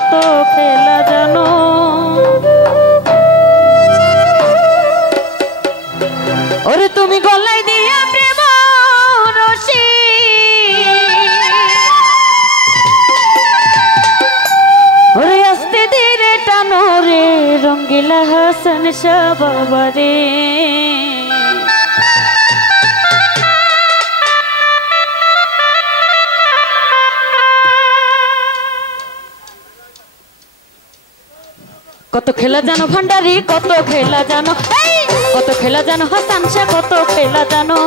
কত খেলা জানো ওরে তুমি গলায় দিয়া প্রেম রশি ওরে আস্তে ধীরে টানো রে রঙ্গিলা হাসান শাহ বাবা রে কত খেলা জানো ভান্ডারি কত খেলা জানো কত খেলা জানো হাসান শাহ কত খেলা জানো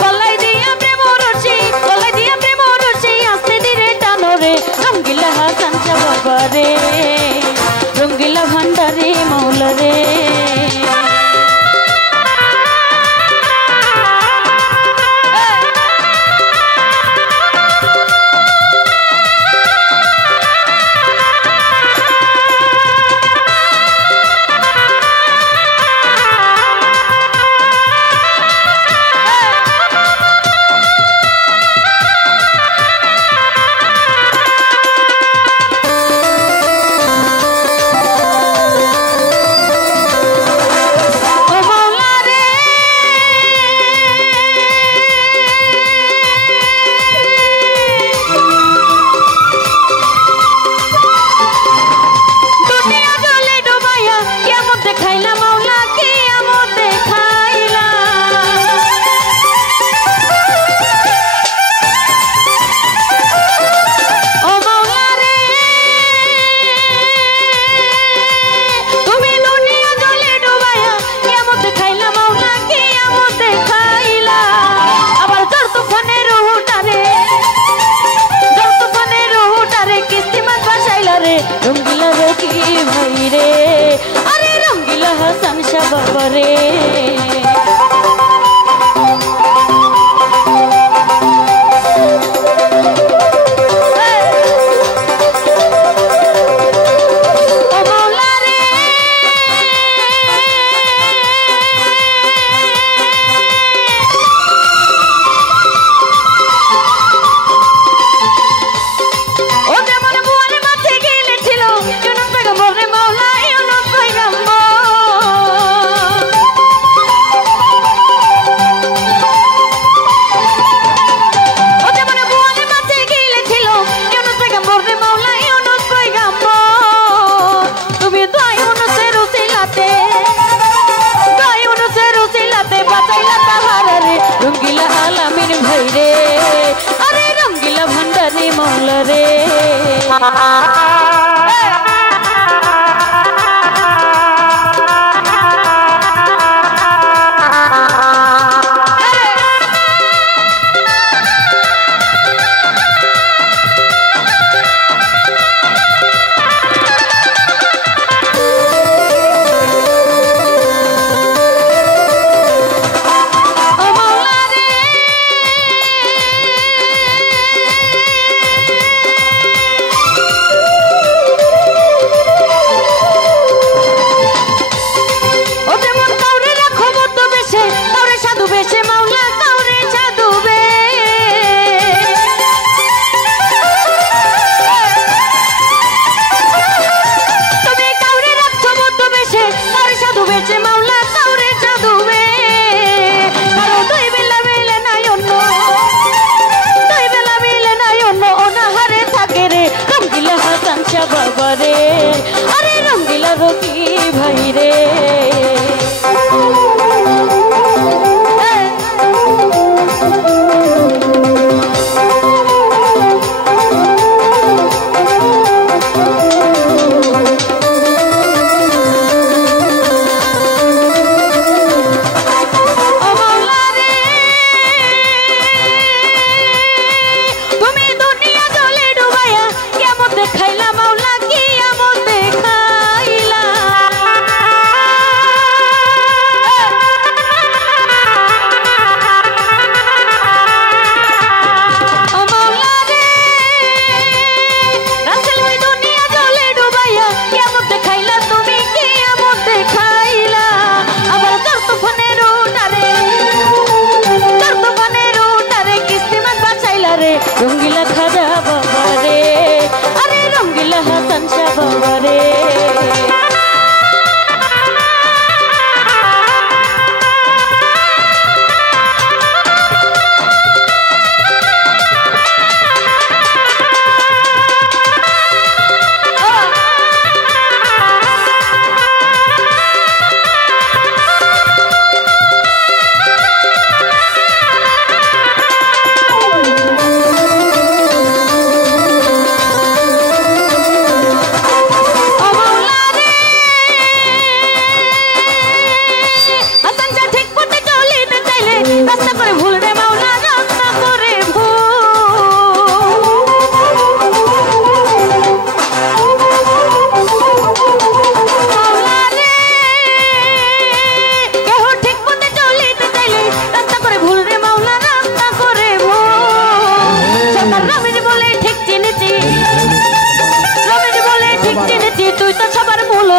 গলায় দিয়া প্রেম রশি গলায় দিয়া প্রেম রশি আস্তে ধীরে টানো রে রঙ্গিলা হাসান শাহ বাবা রে রঙ্গিলা ভান্ডারি মৌলা রে রঙ্গিলা রকি ভাই রে আরে রঙ্গিলা হাসান শাহ বাবা রে রঙ্গিলা আলামিন ভাই রে আরে রঙ্গিলা ভান্ডারি মৌলা রে বাবা রে আরে রঙ্গিলা রকি ভাই রে খাইলা মাওলা কি আমতে খাইলা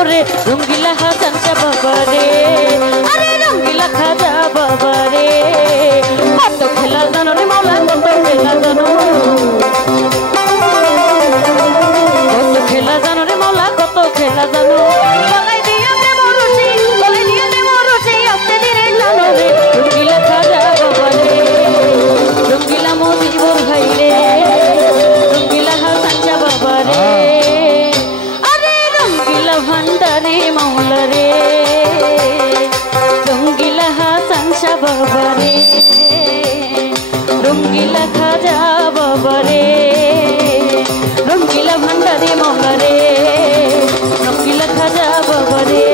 রে রঙ্গিলা হাসান শাহ বাবা রে আরে রঙ্গিলা খাজা বাবা রে কত খেলা জানো রে মাওলা কত খেলা জানো কত খেলা জানো রে মাওলা কত খেলা জানো গলায় দিয়া দে মরুচি গলায় দিয়া দে মরুচি আস্তে ধীরে টানো রে রঙ্গিলা খাজা বাবা রে রঙ্গিলা মজিবুর ভাই রে রঙ্গিলা হাসান শাহ বাবা রে আরে রঙ্গিলা ভান্ডারি মাওলা রে রঙ্গিলা হাসান শাহ বাবা রে রঙ্গিলা খাজা বাবা রে রঙ্গিলা ভান্ডারি মাওলা রে রঙ্গিলা খাজা বাবা রে